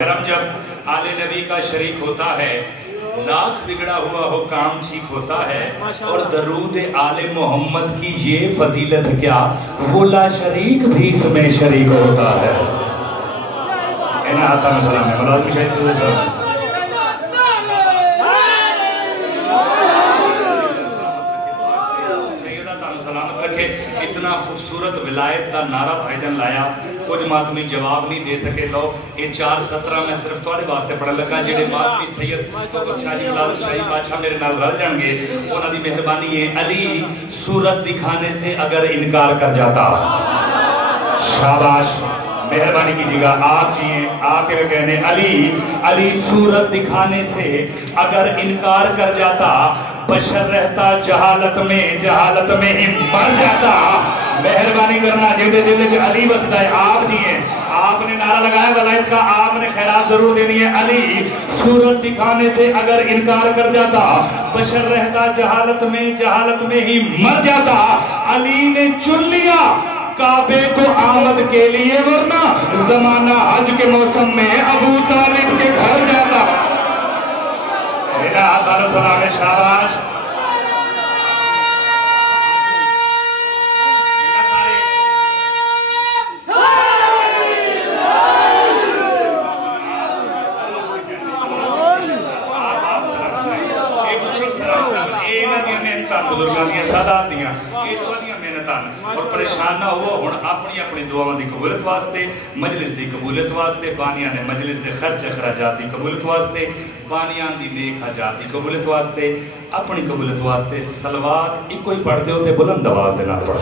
करम जब आले नबी का शरीक होता है, लाख बिगड़ा हुआ हो काम ठीक होता है। और दरूद आले मोहम्मद की ये फजीलत क्या, वो ला शरीक भी इसमें शरीक होता है। सलामत रखे। इतना खूबसूरत विलायत का नारा भाईजान लाया, कुछ मातमी जवाब नहीं दे सके। लो ये 4:17 मैं सिर्फ थोड़े वास्ते पढ़न लगा। जेडे मातमी सैयद शाही मुलाद शाही बादशाह मेरे नाल रल जाएंगे, उन्हां दी मेहरबानी है। अली सूरत दिखाने से अगर इनकार कर जाता, शाबाश मेहरबानी कीजिएगा आप जी आके कहने अली सूरत दिखाने से अगर इनकार कर जाता, बशर रहता जहालत में ही मर जाता। मेहरबानी करना जेदे जेदे च अली बसदा है। आप जी हैं, आपने नारा लगाया वलायत का, आपने खैरात जरूर देनी है। अली सूरत दिखाने से अगर इनकार कर जाता, बशर रहता जहालत में ही मर जाता। अली ने चुन लिया काबे को आमद के लिए, वरना जमाना हज के मौसम में अबू तालिब के घर जाता। सलाम शाबाश। और परेशान ना हो, हुण अपनी अपनी दुआवां दी कबूलत वास्ते, मजलिस दी कबूलत वास्ते, बानियां ने मजलिस दे खर्च अखराजात दी कबूलत वास्ते, बानियां दी नेक हाजात दी कबूलत वास्ते, अपनी कबूलत वास्ते सलवात इको ही पढ़दे हो ते बुलंद आवाज दे नाल पढ़ो।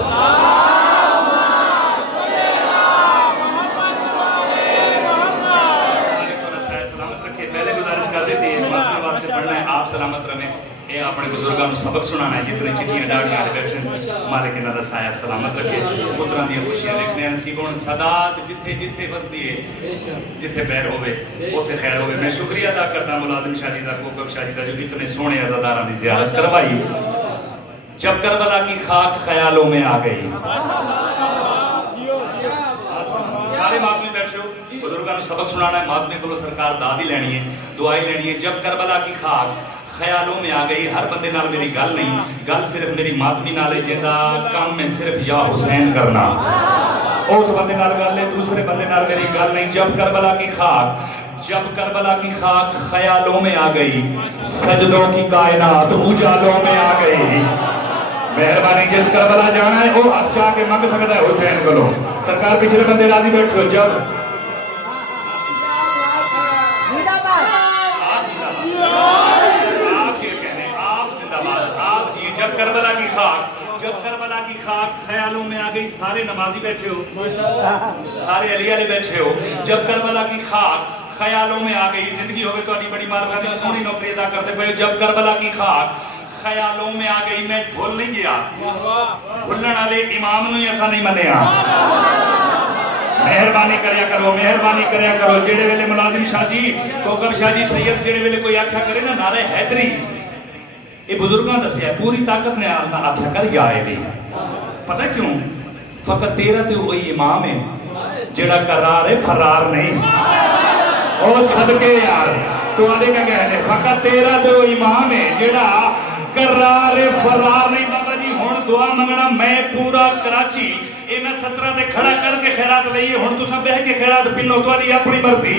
सलामत रखे। पहले गुजारिश कर देती है मातमी वास्ते पढ़ना है, आप सलामत रहे। ये अपने बुजुर्गों को सबक सुनाना है, जितने चिट्ठियां डाड़ियां वाले बैठे, मालिक इन्हां दा साया सलामत रखे। पुत्रां दी खुशियां लिखने नसीब होण। सदात जिथे जिथे बसदी है, जिथे पैर होवे उथे खैर होवे। मैं शुक्रिया अदा करदा मुलाजिम शाह जी दा, कोकब शाह जी दा, जो इतने सोहने अज़ादारां दी ज़ियारत करवाई। जब करबला की खाक ख्यालों में आ गई, सारे मातमी बैठे हो, बुजुर्गों को सबक सुनाना है, मातमी को सरकार दाद ही लैनी है, दुआई लैनी है। जब करबला की खाक ख्यालों में आ गई, हर बंदे नाल मेरी गल नहीं, गल सिर्फ मेरी मातमी नाल है, जिहदा काम में सिर्फ या हुसैन करना। उस बंदे नाल गल है, दूसरे बंदे नाल मेरी गल नहीं। जब करबला की खाक ख्यालों में आ गई, सजदों की कायनात उजालों में आ गई। मेहरबानी जिस करबला जाना है वो हथ चाह के मंग सकता है हुसैन को। सरकार पिछले बंदे राजी बैठो। जब करबला की खाक ख्यालों में आ गई, सारे नमाजी बैठे हो, सारे अली वाले बैठे हो। जब करबला की खाक ख्यालों में आ गई, जिंदगी होवे तो बड़ी मारफत सोहनी नौकरी अदा करते पे। जब करबला की खाक ख्यालों में आ गई, मैं भूल नहीं गया, भूलने वाले इमाम नूं ऐसा नहीं मनिया। मेहरबानी करया करो। जेड़े वेले मुलाजिम शाह जी, कोकब शाह जी, सैयद जेड़े वेले कोई आख्या करे ना नारे हैदरी, ये बुजुर्गों दसिया पूरी ताकत ने आख्या कर या भी। पता क्यों? फकत तेरा तो वही इमाम है जेड़ा करार है, फरार नहीं। ओ सदके यार तो आदे क्या कहने, फकत तेरा तो इमाम है जेड़ा करार है, फरार नहीं। बाबा जी हुण दुआ मंगना, मैं पूरा कराची ये मैं 17 ते खड़ा करके खैरात लईए। हुण तुसां बह के खैरात पिनो, तुहाडी अपनी मर्जी।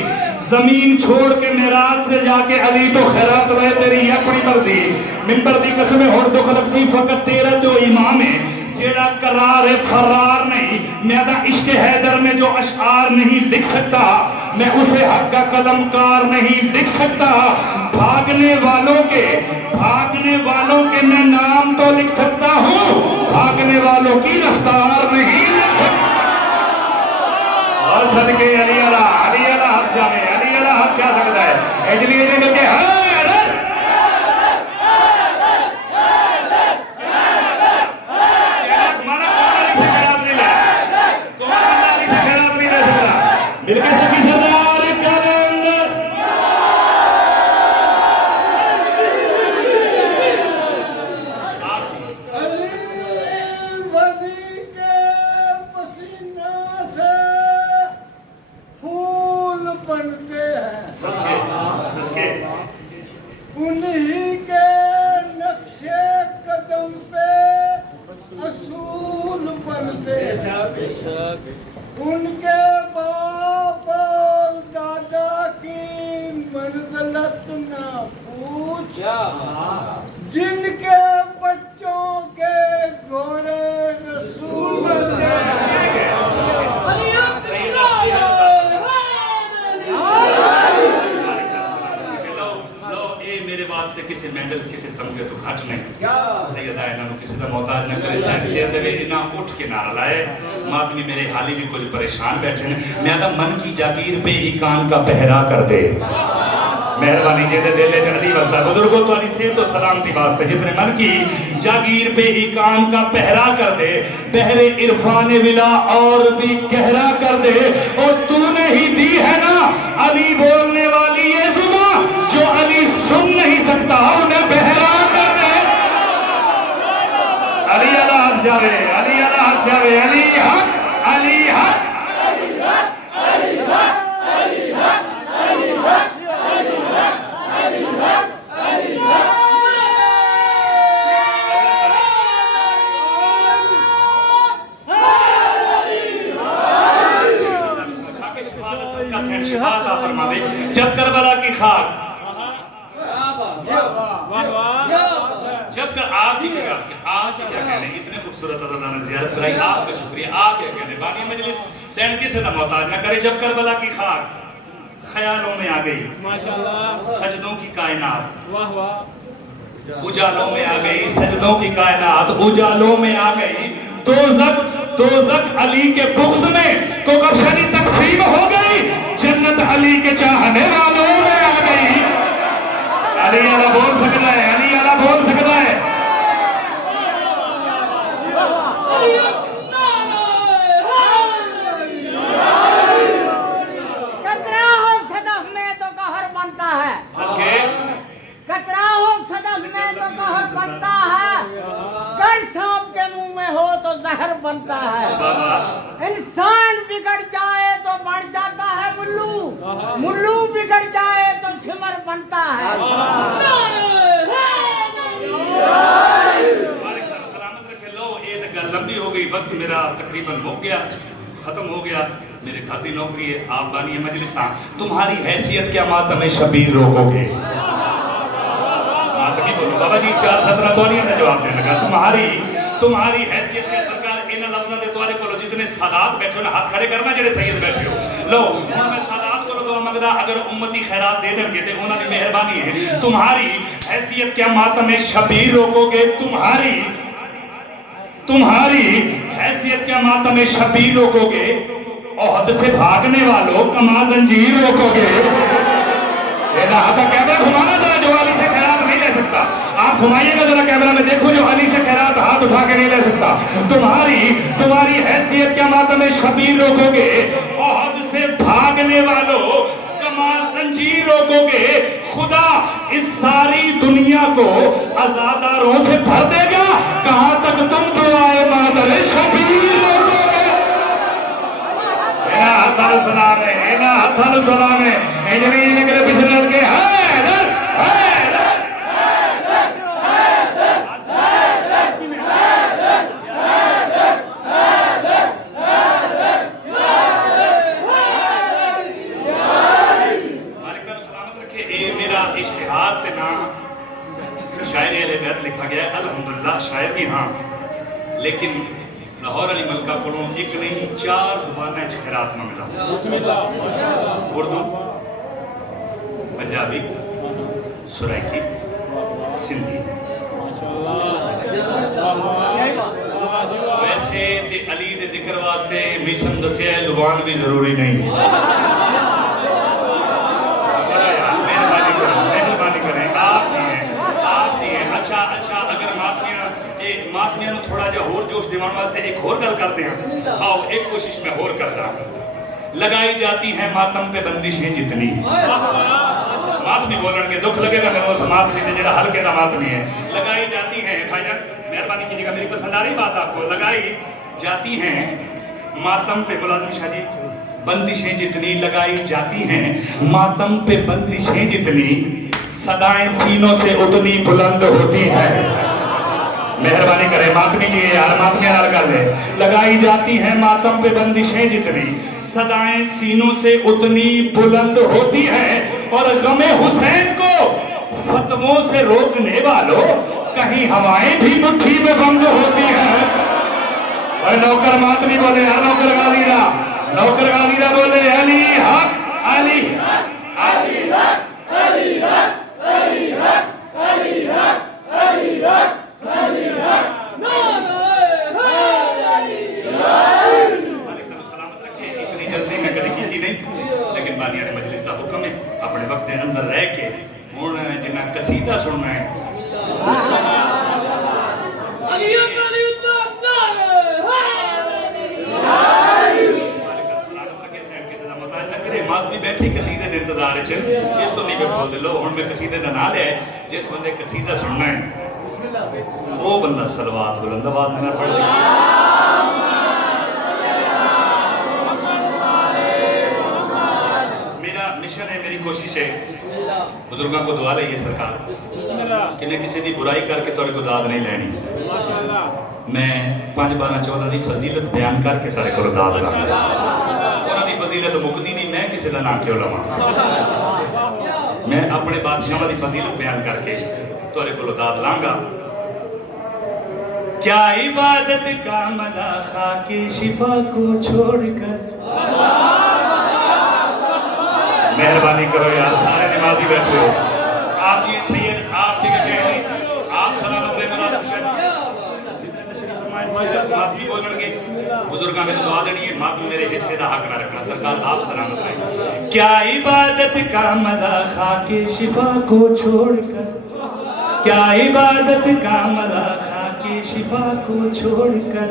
जमीन छोड़ के मेराज से जाके अली तो खैरात ले, तेरी अपनी मर्जी। मिंबर दी कसम हुण दुख लक्सी, फकत तेरा जो इमाम है जेड़ा करार है, फरार नहीं। मैं दा इश्क हैदर में जो अशआर नहीं लिख सकता, मैं उसे हक का कलमकार नहीं लिख सकता। भागने वालों के मैं नाम तो लिख सकता हूँ, भागने वालों की रफ्तार नहीं लिख सकता। और सदके अली अला हक जावे, अली अला हक जा सकता है। इसलिए के मिलके सभी सरदार बनते हैं। सदके सदके उन्हीं के नक्शे कदम पे असूल बनते उनके बाप और दादा की मंजिलत ना पूछ जिनके बच्चों के घोड़े रसूल वास्ते किसी मेडल किसी तमगे तो घट नहीं सैयद है इन्होंने किसी का मोहताज न करे सैन शेर देवे इना उठ के नारा लाए मातमी मेरे हाली भी कुछ परेशान बैठे ने मैं तो मन की जागीर पे ही कान का पहरा कर दे मेहरबानी जे दे दिल चढ़दी वसदा बुजुर्गों तो से तो सलामती वास्ते जितने मन की जागीर पे ही कान का पहरा कर दे बहरे इरफान विला और भी गहरा कर दे और तूने ही दी है ना अली बोलने वाली ये सुबह जो अली सुन नहीं सकता उन्हें बहरा कर दे अली अला हक जावे अली अला हक जावे अली हक अली हक जब करबला की खाक जब कर आप ही क्या कहने इतने खूबसूरत अज़ादार ने ज़ियारत कराई आपका शुक्रिया आप क्या कहने बानी मजलिस सैन किसे ना मोहताज ना करे जब करबला की खाक ख्यालों में आ गई माशाअल्लाह सजदों की कायनात वाह वाह उजालों में आ गई सजदों की कायनात उजालों में आ गई दोज़ख अली के बुग़्ज़ में तो कब्शनी तकसीम हो गई जन्नत अली के चाहने वालों में आ गई अली अला बोल सकता है अली अला बोल सकता है कतरा हो सदफ में तो कहर बनता है कतरा हो सदफ में तो कहर बनता है कर सांप के मुंह में हो तो जहर बनता है इंसान बिगड़ जाए तो बन जाता है मुल्लू मुल्लू बिगड़ जाए तो सिमर बनता है सलामत रखे लो ये तो गल लंबी हो गई वक्त मेरा तकरीबन हो गया खत्म हो गया मेरे घर की नौकरी है आप बानी मजलिसा तुम्हारी हैसियत क्या मातम शबीर रोकोगे मातमी बोलो बाबा जी 4-17 तो नहीं जवाब देने लगा तुम्हारी हैसियत क्या सरकार इन लफ्ज़ों दे तुम्हारे को जितने सादात बैठे हो ना हाथ खड़े करना जेडे सैयद बैठे हो लो हुण मैं सादात को दुआ मंगदा अगर उम्मती खैरात दे देंगे ते उन्हां दी मेहरबानी है तुम्हारी हैसियत क्या मातम शबीर रोकोगे तुम्हारी हैसियत क्या मातम शबीर रोकोगे ओहद से भागने वालों कमा जंजीर रोकोगे कैमरा घुमाना जरा जो अली से खैरात नहीं ले सकता आप घुमाइएगा जरा कैमरा में देखो जो अली से खैरात हाथ उठा के नहीं ले सकता तुम्हारी हैसियत क्या मातम शबीर रोकोगे ओहद से भागने वालों कमा जंजीर रोकोगे खुदा इस सारी दुनिया को आजादारों से भर देगा कहां तक तुम दुआए मादर शबीर रोकोगे सलाम है पिछले के लिखा गया है अल्हम्दुलिल्लाह शायर भी हाँ लेकिन लाहौर अली मलका को एक नहीं 4 जुबान खैरात मंगदा उर्दू पंजाबी सुरैकी सिंधी वैसे ते अली दे जिक्र वास्ते मिशन दसिया जुबान भी जरूरी नहीं अच्छा अगर मातमियां थोड़ा जा होर जोश दिवाने वास्ते एक और गल करते हैं आओ एक कोशिश में और करता लगाई जाती है मातम पे बंदिशें जितनी मातमी बोलन के दुख लगेगा मेरे उस मातमी ने जेड़ा हल्के दा मातमी है लगाई जाती है भाईजान मेहरबानी कीजिएगा मेरी पसंद आ रही बात आपको लगाई जाती है मातम पे मुलाजिम शाह जी बंदिशें जितनी लगाई जाती हैं मातम पे बंदिशें जितनी सदाएं सीनों से उतनी बुलंद होती हैं। मेहरबानी करें मातमी जी यार, मातमी नाल कर ले। लगाई जाती हैं मातम पे बंदिशें जितनी सदाएं सीनों से उतनी बुलंद होती हैं। और गमे हुसैन को फतवों से रोकने वालों कहीं हवाएं भी मुट्ठी में बंद होती हैं। और नौकर मातमी बोले यार, नौकर गालीरा बोले अली हक अली हक अली हक अली हक अली हक अली हक अली हक अली हक। सलामत रखे। इतनी जल्दी मैं कभी की नहीं, लेकिन बानिया ने मजलिस का हुक्म है अपने वक्त के अंदर रह के हुण जिन्ना कसीदा सुनना है। मातमी बैठी कसीदे के इंतजार च इस तो नहीं मैं बोल लो। हुण मैं कसीदे का नाम लिया, जिस बंदे कसीदा सुनना है वो बंदा सलवात बुलंद आवाज में पढ़ ले। मेरा मिशन है, मेरी कोशिश है, बुजुर्गों को दुआ लइए सरकार कि मैं किसी की बुराई करके तुहाडे को दाद नहीं लैनी। मैं 5 12 14 की फजीलत बयान करके तेरे को दाद लांगा। उन्होंने फजीलत मुकदी नहीं, मैं किसी का नाम क्यों लवां। मैं अपने बादशाह की फजीलत बयान करके तेरे को दाद लांगा। क्या इबादत का मजा खा के शिफा को छोड़कर। मेहरबानी करो यार, सारे नमाजी बैठे हो। आप ये सैयद आप ठीक है, आप सलामत रहे। माफी बोल के बुजुर्गों में दुआ देनी है, माफी मेरे हिस्से का हक ना रखना। सरकार आप सलामत रहे। क्या इबादत का मजा खा के शिफा को छोड़कर। क्या इबादत का मजा खा के शिफा को छोड़कर।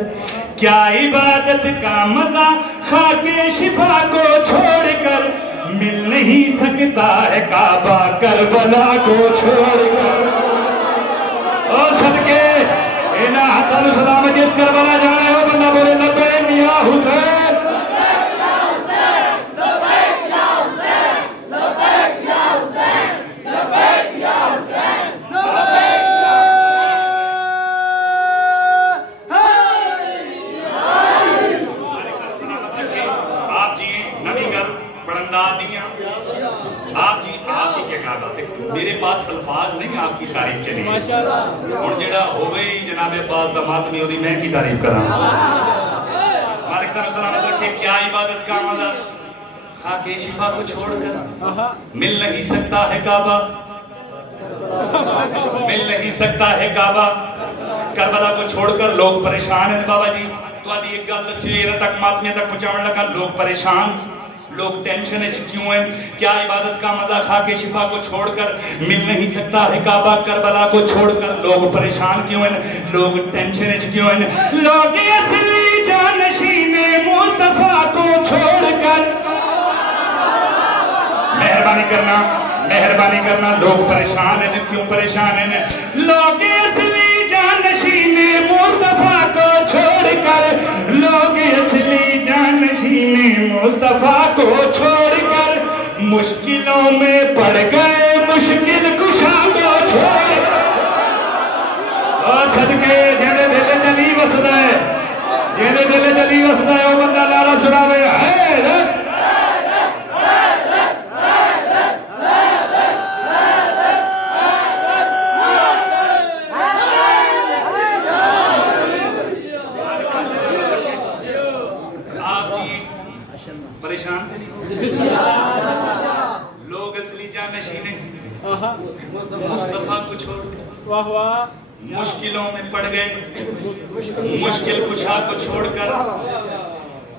क्या इबादत का मजा खा के शिफा को छोड़कर मिल नहीं सकता है काबा करबला को छोड़कर। ओ सदके इना हतालु सलाम जिस करबला जाना है वो बंदा बोले लब्बैक या हुसैन। लब्बैक या हुसैन, लब्बैक या हुसैन, लब्बैक या हुसैन, लब्बैक या हुसैन। आप जी नबी गल पढ़ंदा दियां आप जी आपकी क्या बात है। मेरे पास अल्फाज नहीं आपकी तारीफ के लिए। और जेड़ा होवे ही जनाबे अब्बास दा मातमी ओदी मैं की तारीफ करा। मालिक दा सलामत रखे। क्या इबादत का मजा खा के शिफा को छोड़कर मिल नहीं सकता है काबा। मिल नहीं सकता है काबा। करबला को छोड़कर लोग परेशान हैं बाबा जी। तो आदि एक गल दसी तक मातमी तक पहुंचाने लगा। लोग परेशान, लोग टेंशन क्यों हैं। क्या इबादत का मजा खा के शिफा को छोड़कर मिल नहीं सकता है काबा। करबला को छोड़कर लोग परेशान क्यों हैं, लोग टेंशन क्यों हैं। लोग असली जानशीने मुस्तफा को छोड़कर। मेहरबानी करना लोग परेशान हैं। क्यों परेशान हैं। लोग असली जानशीने मुस्तफा को छोड़कर। लोग असली जानशीने मुस्तफा को छोड़कर मुश्किलों में पड़ गए। मुश्किल कुशा को छोड़ और सदके जेने दिल चली वसदा है, जेने दिल चली वसदा है वो बंदा नारा सुनावे हैरत। परेशान लोग असली जानशीने मुस्तफा को छोड़ मुश्किलों में पड़ गए। मुश्किल कुशा को छोड़कर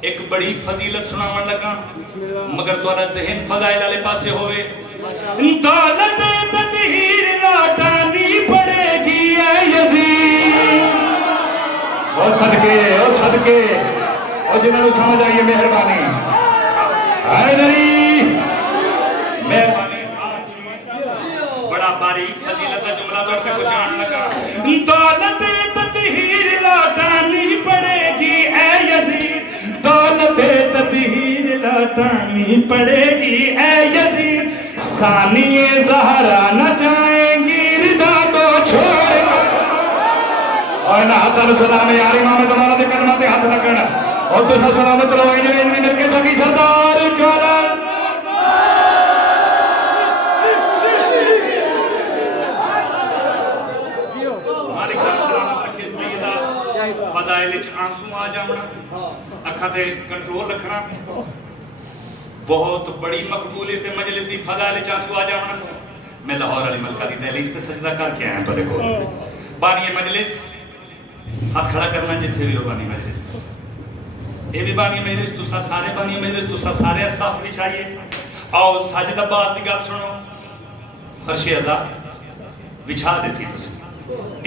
एक बड़ी फजीलत सुनावन लगा। मगर तुम्हारा जहन फजाइल वाले पासे होवे। दौलत तदहीर लौटानी पड़ेगी ऐ यजीद। ओ सदके ओ जिन्होंने समझ आई है मेहरबानी मेहरबानी। बड़ा बारीक फजीलत का जुमला तो आपसे कुछ जान लगा। दौलत तदहीर लौटानी पड़ेगी ऐ यजीद। दौलत तदहीर लौटानी पड़ेगी ऐ यजीद, सानिए ज़हरा न जाएंगी रिदा को छोड़। और ना हाथ सलाम यार इमाम ज़माना दे कदमां ते हाथ रखना और तुसा सलामत रहो। इन्हें मिलके सभी सरदार ज्वाला फज़ाइल च आंसू आ जावना, अखां ते कंट्रोल रखना। बहुत बड़ी मकबूलियत मजलिस दी फज़ाइल च आंसू आ जावना। मैं लाहौर वाली मलका दी दहलीज ते सजदा करके आया तुहाडे कोल। बानी मजलिस हाथ खड़ा करना जिथे भी हो। बानी मजलिस ये भी बानी मजलिस, तुसा सारे बानी मजलिस, तुसा सारे साफ बिछाइए। आओ साजिदा बात दी गल सुनो। फर्श अज़ा बिछा देती तुसी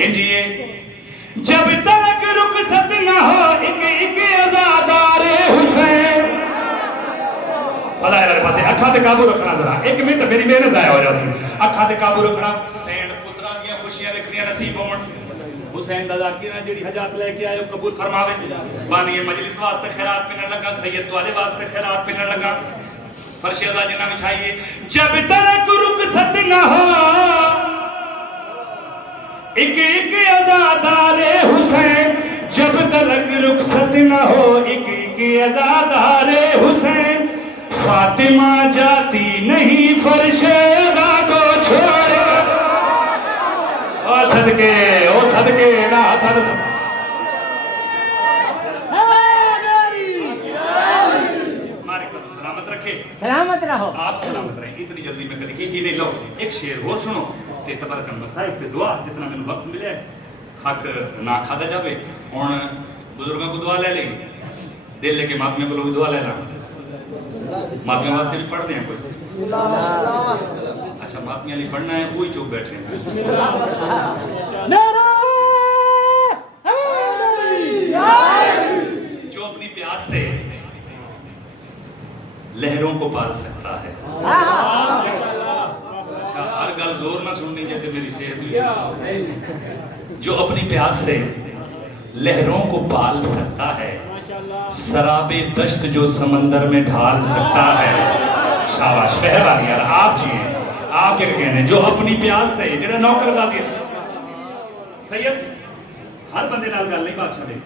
इंजिए, जब तक रुखसत न हो एक एक अज़ादार हुसैन। पता है मेरे पास अखा ते काबू रखना जरा, एक मिनट मेरी मेहनत जाया हो जासी। अखा ते काबू रखना, हुसैन पुत्रा दी खुशियां देखनियां नसीब होवन। हुसैन दा ज़ाकिर जेड़ी हजात लेके आए कबूल फरमावे। बानी मजलिस वास्ते खैरात पिनन लगा, सैयद वाले वास्ते खैरात पिनन लगा। फर्श अज़ा जिन्ना बिछाइए, जब तक रुखसत न हो एक एक अज़ादारे हुसैन, जब तक रुखसत न हो एक एक अज़ादारे हुसैन। फातिमा जाती नहीं फर्शे अज़ा को छोड़। ओ सदके ना सलामत रखे, सलामत रहो। आप सलामत रहे। इतनी जल्दी में कभी की नहीं। लो एक शेर और सुनो ते तबरकन मसाइब पे दुआ जितना मैंने वक्त मिले हक ना खादा जावे। हुन बुजुर्गों को दुआ ले ली, दिल लेके माफिया को भी दुआ ले ला। माफिया वास्ते भी पढ़ते हैं कोई? अच्छा माफिया लिए पढ़ना है, वही चुप बैठे हैं। जो अपनी प्यास से लहरों को पाल सकता है। अच्छा हर गल जोर ना सुननी जैसे मेरी सेहत। जो अपनी प्यास से लहरों को पाल सकता है, शराबे दश्त जो समंदर में ढाल सकता है। शाबाश मेहरबानी यार, आप जी आप क्या कहने। जो अपनी प्यास से जेड़ा नौकर गाजी सैयद हर बंदे नाल गल नहीं बादशाह ने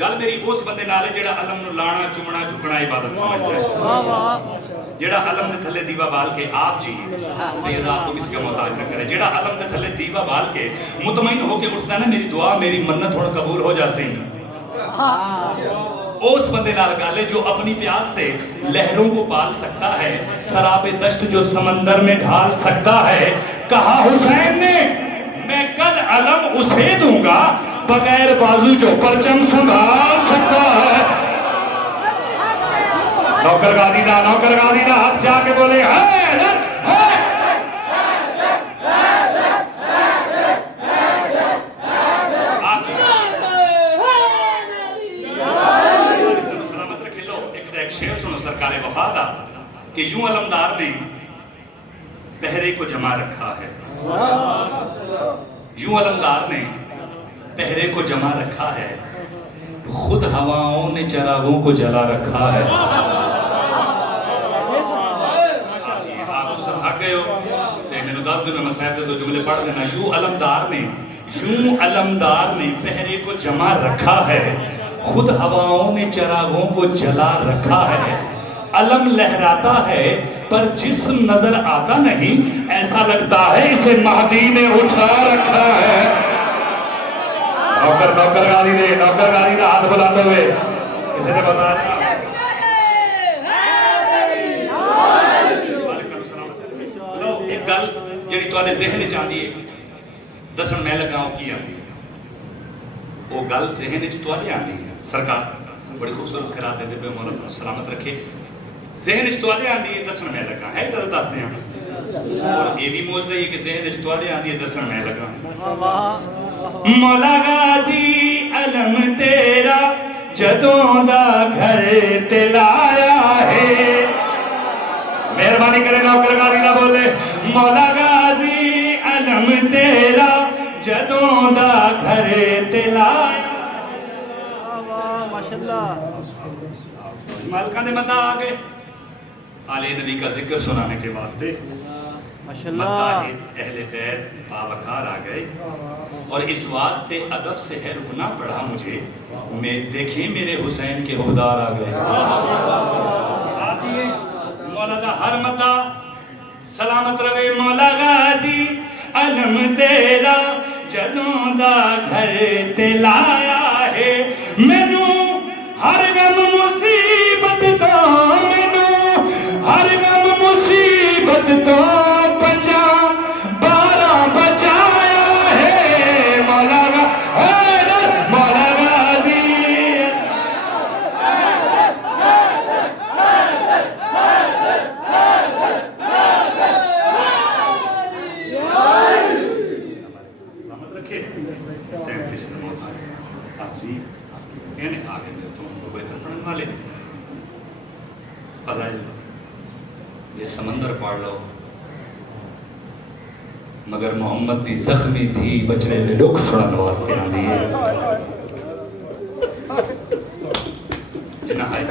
गल मेरी उस बंदे नाल है जेड़ा अलम नु लाना चुमना झुकना इबादत समझदा है। जेड़ा अलम दे थल्ले दीवा बाल के आप जी सैयद आपको किसी का मोहताज न करे। जेड़ा अलम दे थल्ले दीवा बाल के मुतमईन होके उठदा ना, मेरी दुआ मेरी मन्नत हुण कबूल हो जासी। उस बंदे नाल गल है जो अपनी प्यास से लहरों को पाल सकता है, शराबे दश्त जो समंदर में ढाल सकता है। कहा हुसैन ने मैं कल अलम उसे दूंगा बगैर बाजू जो परचम संभाल सकता है। नौकर गाजी ना हाथ जाके बोले सरकार वफादा कि यूं अलमदार ने पहरे को जमा रखा है। यूं अलमदार ने पहरे को जमा रखा है, खुद हवाओं ने चरागों को जला रखा है। आप तो सब थक गए हो, मैंने 10 दिन में मसाइब से 2 जुमले पढ़ देना। यूं अलमदार ने पहरे को जमा रखा है, खुद हवाओं ने चरागों को जला रखा है। अलम लहराता है पर जिस्म नजर आता नहीं, ऐसा लगता है इसे महदी ने उठा रखा है। नौकर गाजी ने हाथ बुलाते हुए किसी ने बताया एक गल जेड़ी तुहाडे ज़हन च आंदी है दसन मैं लगाऊं की आंदी वो गल ज़हन च तुहाडे आंदी है। सरकार बड़ी खूबसूरत खैरात देते पे मौला तुहानू सलामत रखे। ज़हन च तुहाडे आंदी है दसन मैं लगा है तो दस दें। और ये भी मौजूद है कि ज़हन च तुहाडे आंदी है दसन मैं लगा। मौला गाजी अलम तेरा जदों दा घर ते लाया है। मेहरबानी करे नौकर गाजी ना बोले। मौला गाजी अलम तेरा जदों दा घर ते लाया। माशाअल्लाह मालकां दे बंदा आ गए। आले नबी का जिक्र सुनाने के वास्ते अहले खैर बावकार आ गए और इस वास्ते अदब से है रुकना पड़ा मुझे। मैं देखे मेरे हुसैन के हुबदार आ गए। मौला हर मता सलामत रवे मौला गाजी अलम तेरा जदों दा घर ते लाया है मैनू हर गम मुसीबत तो मैनू हर गम मुसीबत तो पंजा बारा बचाया है मौला मौला गाजी। ये समंदर पढ़ लो मगर मोहम्मद की जख्मी धी बचने में दुख सुनने वास्ते आंदी है। जिन्ना हाय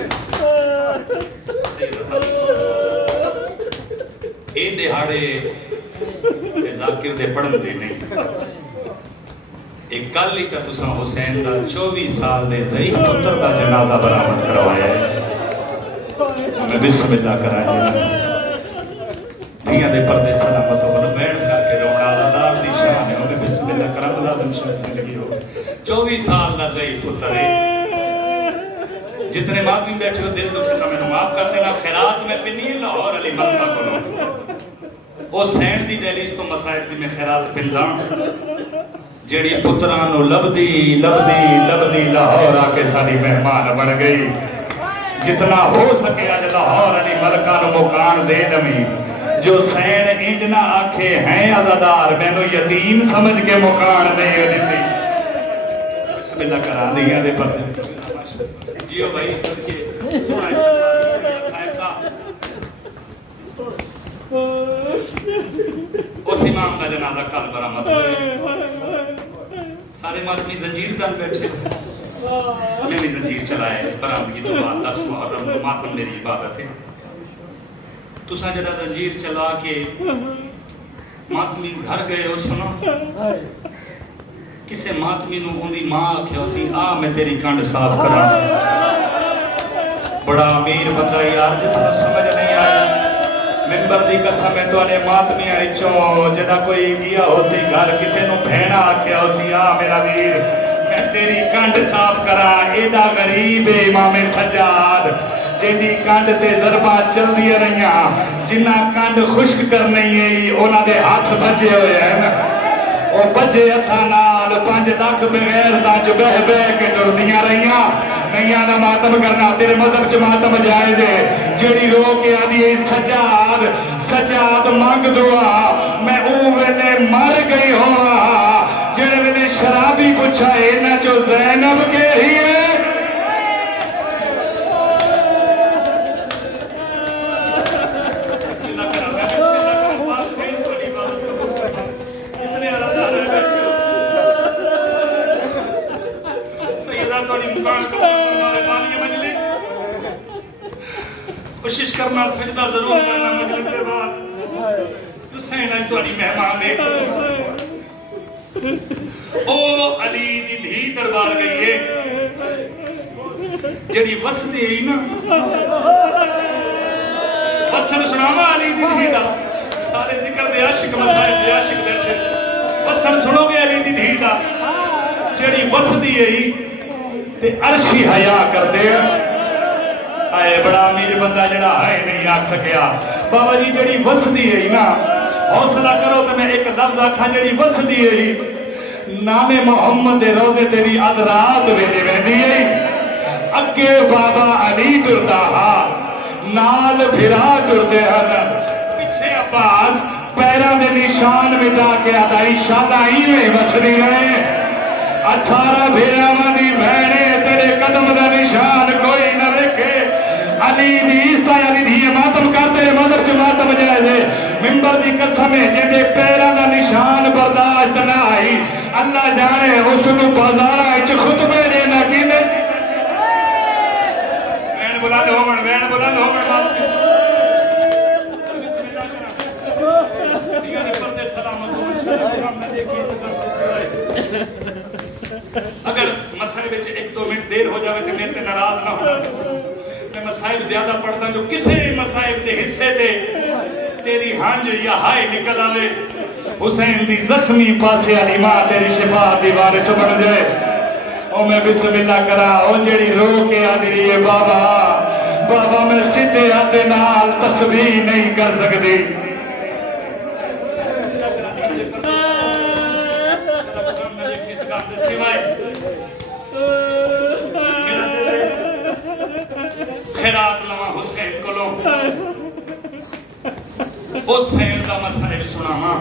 ए दिहाड़े जाकिर दे पढ़न दे नहीं एक कल ही का तुसा हुसैन का 24 साल दे सही पुत्र का जनाजा बरामद करवाया है। मैं बिस्मिल्लाह कराया दिया दे पर्दे सलामत हो बैठ करके रोना आजादार दी शान है उन्हें बिस्मिल्लाह करम लाजम शर्त जिंदगी हो 24 साल का सही पुत्र है। जितने माफी बैठे हो दिल दुखे ना मैंने माफ कर देना। खैरात में पिनी लाहौर अली मलका को ओ सैन दी दहलीज तो मसाइब दी मैं खैरात पिंदा जेड़ी पुत्रां नु लबदी लबदी लबदी लाहौर आके साडी मेहमान बन गई। जितना हो सके अज लाहौर अली मलका नु मुकान दे दमी जो सैन इंज ना आखे हैं आजादार मैनू यतीम समझ के मुकान दे दी। बिस्मिल्लाह करा दिया दे पर जियो भाई सदके सुना साहिब दा उस इमाम का जनाजा कल बरामद हुआ। सारे मातमी जंजीर साथ बैठे मैं भी जंजीर चलाए बरामदगी तो बाद 10 मुहर्रम को मातम मेरी इबादत है। तुसा जरा जंजीर चला के मातमी घर गए हो सुनो किसे मातमी नु उंदी मां आख्या सी आ मैं तेरी कंड साफ करा। बड़ा अमीर बंदा यार जिसको समझ नहीं आई मिंबर दी कसम है तोने मातमियां विचों जदा कोई गया हो सी घर किसे नु भेणा आख्या हो सी आ मेरा वीर मैं तेरी कंड साफ करा। एदा गरीब इमाम सज्जाद जिंदी कंड ते ज़रबा चलदी रहियां जिन्ना कंड खुश्क करनी है उन्हां दे हाथ बजे होए हैं ओ बजे हत्थां नाल 5 लाख बगैर दा च बह बह के टुरदियां रहियां। नैया दा मातम करना तेरे मजहब च मातम जायज है। जेड़ी रो के आदी सज्जाद सज्जाद मंग दुआ मैं ओ वेले मर गई होवा जेड़े वेले शराबी पूछा इन्हां चो ज़ैनब के ही है। कोशिश करना सजदा जरूर करना मजलिस के बाद हुसैन आज तुम्हारी मेहमान है। ओ अली दी धी दरबार गई है जेड़ी वसदी है ना वसन सुनावा अली दी धी दा सारे जिक्र दे आशिक मसाइब दे आशिक बैठे वसन सुनोगे अली दी धी दा जेड़ी वसदी है ते अर्शी हया करदे आए बड़ा अमीर बंदा जड़ा है नहीं आख सकिया बाबा जी जड़ी वसदी है ना हौसला करो तो मैं एक लफ्ज आखा जड़ी वसदी है नामे मोहम्मद दे रोजे ते भी अध रात वेले वेंदी है। अगे बाबा अली टुरदा हा नाल फिरा टुरदे हन पीछे अब्बास पैरों दे निशान मिटा के आदा इंशाअल्लाह इवें वसदी रहे। 18 भेरावां दी भैणे तेरे कदम दा निशान कोई न देखे। अली दी इस्ता अली दी मातम करते मदद च मातम जाए मिंबर दी कसम है जेदे पैरां दा निशान बर्दाश्त ना आई अल्लाह जाने उस नु बाजारां विच खुतबे देना किने वैन बुलंद होवण अगर मसाइब विच 1-2 मिनट देर हो जावे तो मेरे ते नाराज ना होना। मैं मसाइब ज्यादा पढ़दा जो किसी मसाइब के हिस्से ते तेरी हंज या हाय निकल आवे। हुसैन दी जख्मी पासे वाली मां तेरी शिफा दी वारिस बन जाए। ओ मैं बिस्मिल्लाह करा ओ जेड़ी रो के आदी रही है बाबा बाबा मैं सीधे हाथ नाल तस्बीह नहीं कर सकती। खैरात लवा हुसैन कोलों हुसैन का मसाइब सुनावा।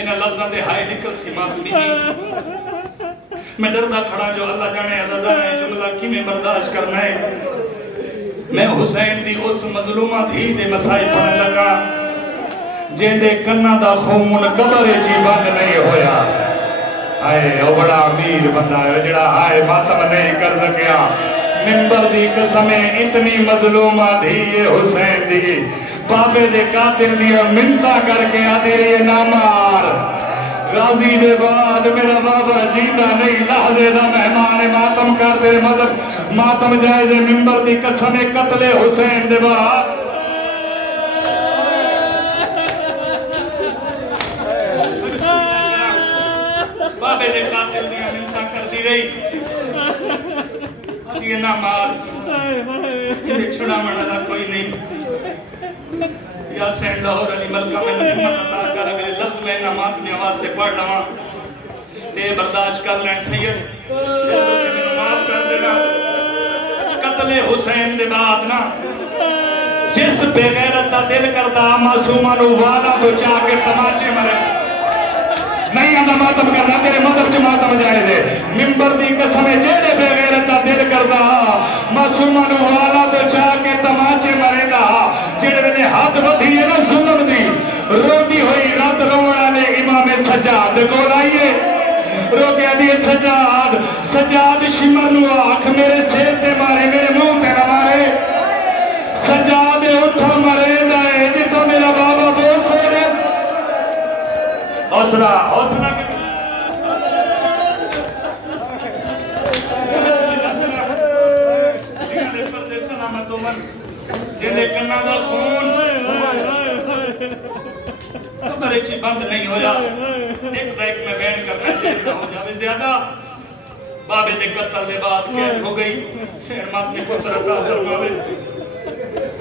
इन लफ्ज़ां दे हाय निकल सी मासूमी मैं डरदा खड़ा जो अल्लाह जाने अज़दा है जुमला किवें बर्दाश्त करना है। मैं हुसैन दी उस मजलूमा धी दे मसाइब पढ़न लगा जेंदे कन्ना दा खून कब्र च बंद नहीं होया। हाय ओ बड़ा अमीर बंदा है जेड़ा हाय मातम नहीं कर सकिया। मिंबर दी कसम इतनी मजलूमा धी हुसैन दी बाबे दे कातिल दी मिन्नता करके आदी रही ना मार। गाजी दे बाद मेरा बाबा जींदा नहीं लहजे दा मेहमान मातम कर तेरे मदद मातम जायज़ मिंबर दी कसम कत्ले हुसैन दे बाद बाबे दे कातिल दी मिन्नता करदी रही आदी ना मार ये छुड़ावण वाला कोई नहीं। या सैन लाहौर अली मलका में हिम्मत अता कर मेरे लफ्ज में ना मातमी आवाज ते पढ़ लवा ते बर्दाश्त कर लें सैयद माफ कर देना। कत्ले हुसैन दे बाद ना जिस बेगैरत दा दिल करदा मासूमा नु वाला बचा के तमाचे मरे नहीं आंदा मातम करना तेरे मदद च मातम जायज़ है। मिंबर दी कसम जेड़े बेगैरत दा दिल करदा मासूमा नु वाला बचा के तमाचे मरेंदा। जेड़े वेले हाथ वधी है ना जुल्म दी रोटी हुई रात रोवण वाले इमाम सज्जाद कोल आइए रोके दी सज्जाद सज्जाद शिमर नु आंख मेरे सिर ते मारे मेरे मुंह ते ना मारे। सज्जाद उठा मरेंदा है जितो मेरा बाबा बोल सोने हौसला हौसला जिन्हें कन्ना दा खून कब्र च बंद नहीं होया। एक बैक में बैन करना देखना हो जावे ज्यादा। बाबे दे कत्ल दे बाद कैद हो गई सैन मात ने पुत्र अता फरमावे।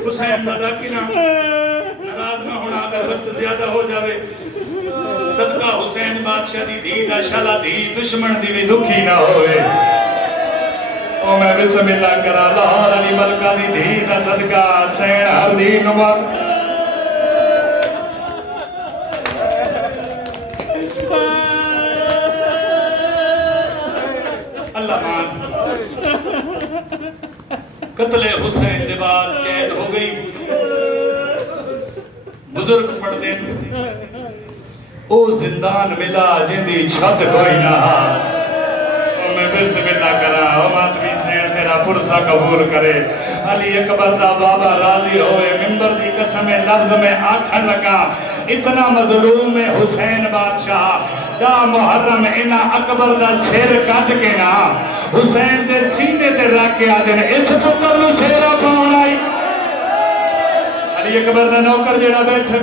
हुसैन दा किना नाराज ना होना अगर वक्त ज्यादा हो जावे। सदका हुसैन बादशाह दी धी दा शाला धी दुश्मन दी भी दुखी ना होवे। ओ मैं बिस्मिल्लाह करा लाहौर अली मलका दी धी दा सदका सैन हर दी नुमा अल्लाह मान। कत्ले हुसैन दे बाद कैद हो गई। बुजुर्ग पढ़दे ओ जिंदान मिला जिंदी छत कोई ना। मैं बिस्मिल्लाह करा ओ मातमी सैन तेरा पुरसा कबूल करे। अली अकबर दा बाबा राजी होए मिंबर दी कसम लफ्ज में आखन लगा इतना मजलूम में हुसैन बादशाह दा मुहर्रम इना अकबर दा सिर कट के ना हुसैन दे सीने ते रख के आदे ने इस पुत्र नु सेरा पाउण आई। अली अकबर दा नौकर जेड़ा बैठे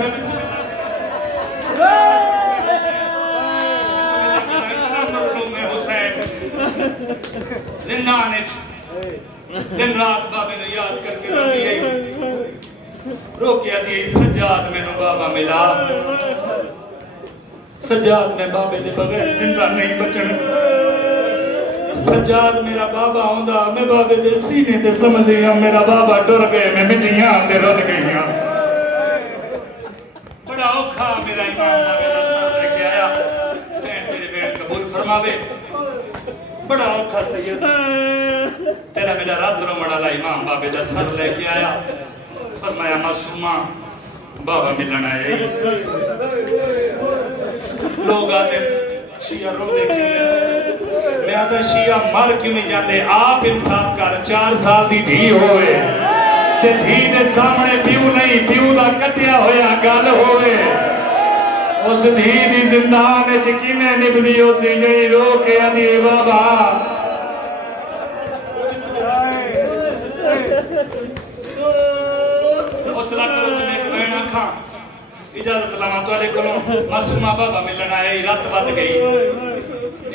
जिंदान दिन रात बाबे ने याद करके रोकिया दी सज्जाद मैनू बाबा मिला। सज्जाद में बाबे दे बगैर जिंदा नहीं बचन। सज्जाद मेरा बाबा आंदा मैं बाबे दे सीने ते समझ लिया मेरा बाबा डर गए मैं मिट्टियां ते रुल गईयां। बड़ा औखा मेरा इमाम बाबे दा सर लेके आया सैन तेरे बैठ कबूल फरमावे। बड़ा औखा सैयद तेरा मेरा रात रोमण वाला इमाम बाबे दा सर लेके आया। फरमाया मासूमा बाबा मिलना है। लोग आते शिया रोंदे मैं आता शिया मर क्यों नहीं जाते। आप इंसाफ कर 4 साल दी धी होए ते धी दे सामने प्यू नहीं प्यू दा कटिया होया गल होए उस धी दी जिंदान च किवें निभदी उसी जड़ी रो के आंदी बाबा उस लक में एक बहन आखा इजाजत लवा तुहाडे कोलों मासूमा बाबा मिलन आए रात बद गई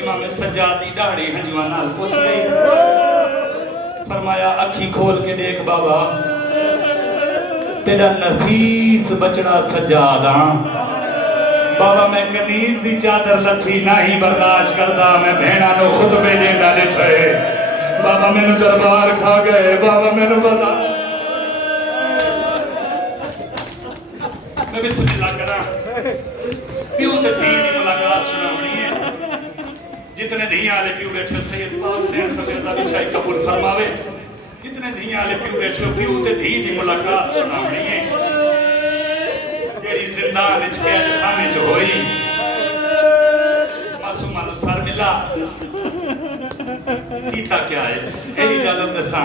इमाम सज्जाद दी दाढ़ी हंजुआ नाल पुस गई फरमाया अखी खोल के देख बाबा तेरा नफीस बचड़ा सज्जाद हां बाबा मैं कनीज दी चादर लथी नहीं बर्दाश्त करदा मैं भेणा नु खुतबे देंदा लिखे बाबा मैनू दरबार खा गए बाबा मैनू बता मैं बिस्मिल्लाह करा प्यू ते धी दी मुलाकात सुनावनी है जितने धियां वाले प्यू बैठे सैयद पाक सैयद सफेदा भी शाही कबूल फरमावे कितने धियां वाले प्यू बैठे प्यू ते धी दी मुलाकात सुनावनी है जेड़ी जिंदान विच कैद खाने च होई मासूमा नु सर मिला कीता क्या है ए इजाजत दसा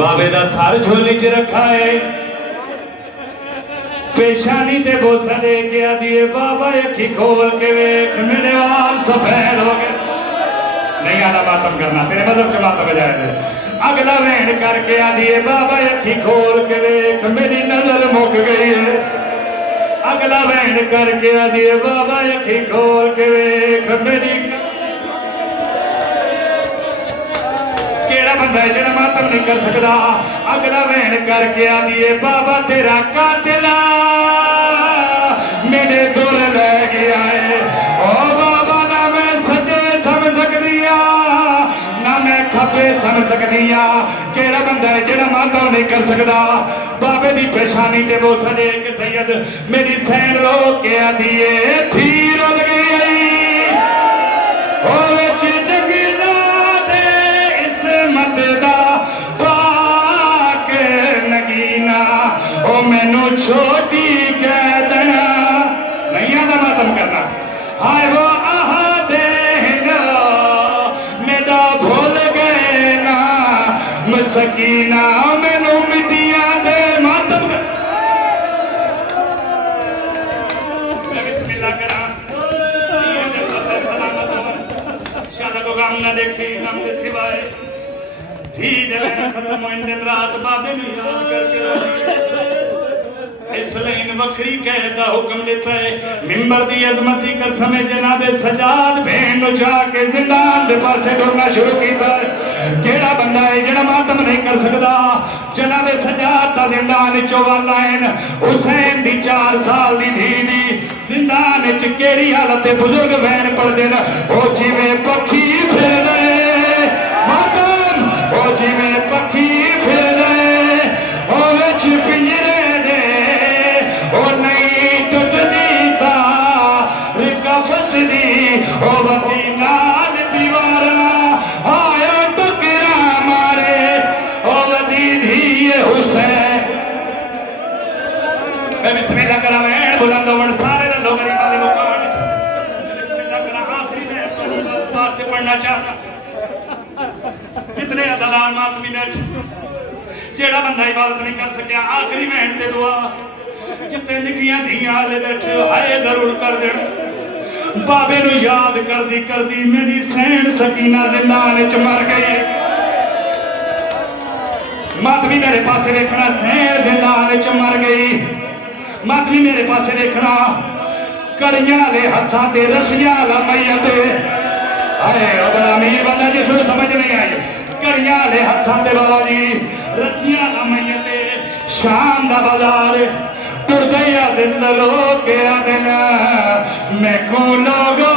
बाबे दा सर झोली च रखा है पेशानी ते बोसा दे के आदिए बाबा अखी खोल के वेख मेरे वाल सफेद हो गए नहीं आना मातम करना तेरे मतलब से मातम बजाए अगला वहन करके आदिए बाबा अखी खोल के वेख मेरी नजर मुक गई है अगला वहन करके आदिए बाबा अखी खोल के वेख मेरी केड़ा बंदा है जेड़ा मातम नहीं कर सकता अगला वहन करके आदिए बाबा तेरा कातिला मेरे दुर ले गया है ओ बाबा ना मैं सजे समझ सकदिया ना मैं खपे समझ सकदिया केड़ा बंदा है जेड़ा मातम नहीं कर सकता बाबे दी पेशानी ते वो सजे के सैयद मेरी सैन रो के आदिए थी रुल गई ओ विच जगना दे इसमत दा पाक नगीना ओ मैनू छोटी कह देना नहीं आना मातम करना हाय वो आहा दे मेरा भूल गए ना मसकीना मैनू मिटिया दे मातम बिस्मिल्लाह करा शादा को गम ना देखी गम के सिवाय धी जले खत्म होइन दिन रात बाबे नु याद करके इसलिए इन वखरी कहता हुक्म देता है मिंबर दी अजमत दी कसम है जनाबे सजाद भेन नु जाके जिंदान दे पासे ढोना शुरू कीता केड़ा बंदा है जेड़ा मातम नहीं कर सकदा जनाबे सजाद दा जिंदान चो लाइन हुसैन दी 4 साल दी धी दी जिंदान च केड़ी हालत ते बुजुर्ग वैन पड़दे न ओ जिवें पक्षी फिरदे मातम ओ जिवें पक्षी फिरदे ओ विच पिंजरे ओ नहीं टुटदी तार कफसदी ओ वती नाल दीवारा आया टुकरा मारे ओ वदी धीए हुसैन मैं बिस्मिल्लाह करा मैं बुलंद होवन सारे दा लोग मेरी माली मुकान बिस्मिल्लाह करा आखिरी में अपनी बात से पढ़ना चाहता जितने अज़लान मासूमी बैठे जेड़ा बंदा इबादत नहीं कर सकिया आखिरी में ते दुआ जितने निकियां धियां वाले बैठे हाय जरूर कर देन बाबे नु याद करदी मेरी सैन सकीना जिंदान च मर गई मत भी मेरे पासे देखना सैन जिंदान च मर गई मत भी मेरे पासे देखना कड़ियां दे हत्थां ते रस्सियां ला मैयत हाय ओ बड़ा अमीर बंदा जिसको समझ नहीं आई कड़ियां दे हत्थां ते बाबा जी रस्सियां ला मैयत शाम दा बाजार तुर गया दिन लोग के आदिन मैं को लोगो